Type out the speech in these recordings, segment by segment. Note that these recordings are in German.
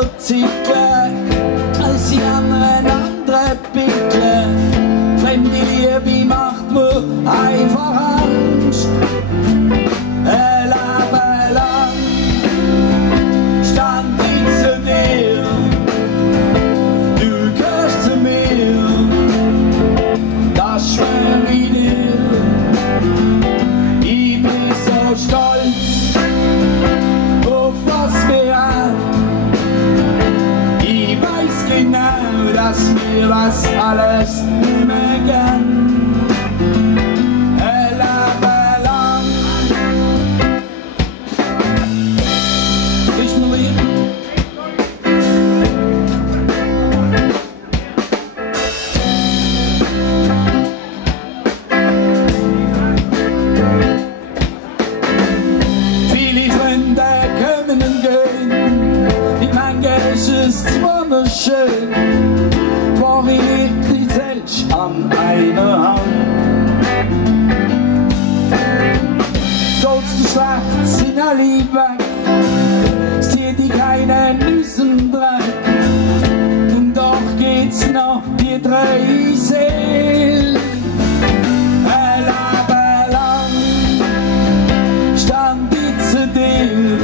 Motorcycle als die andere Pickel. Fremde Liebe macht mir einfach Angst. Ein Leben lang stand ich zu dir, du gehörst zu mir, das schwör ich dir. Ich bin so stolz auf was wir haben. Ich weiß genau, dass wir das alles nicht mehr gern. Ein Leben lang. Ist mir lieb. Viele Freunde kommen und gehen, mit manchen ist es zwar noch schön, wo ich dich selbst an einer Hand. Sollst du schlecht, sind alle weg, sieh dich keinen Nüssen Dreck, und doch geht's noch die drei Seelen. Ein Leben lang stand ich zu dir,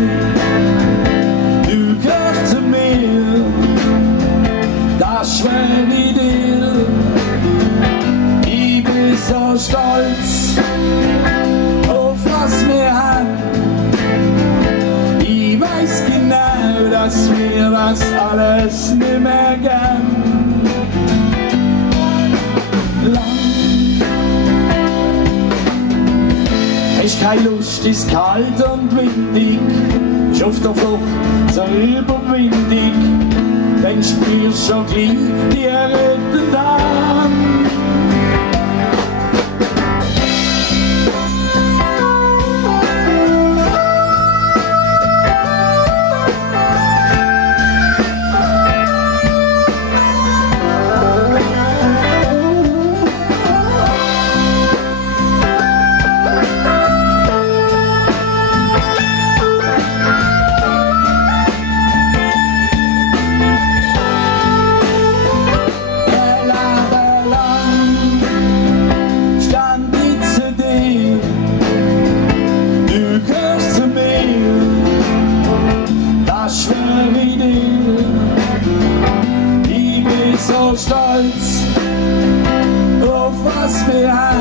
du gehörst zu mir, das schwör ich dir. Ich bin so stolz auf was wir haben. Ich weiß genau, dass wir das alles nicht mehr gern. Lang ist keine Lust, ist kalt und windig, ist auf der Flucht so überwindig, dann spürst schon gleich die rettende Hand. Stolz auf was wir haben.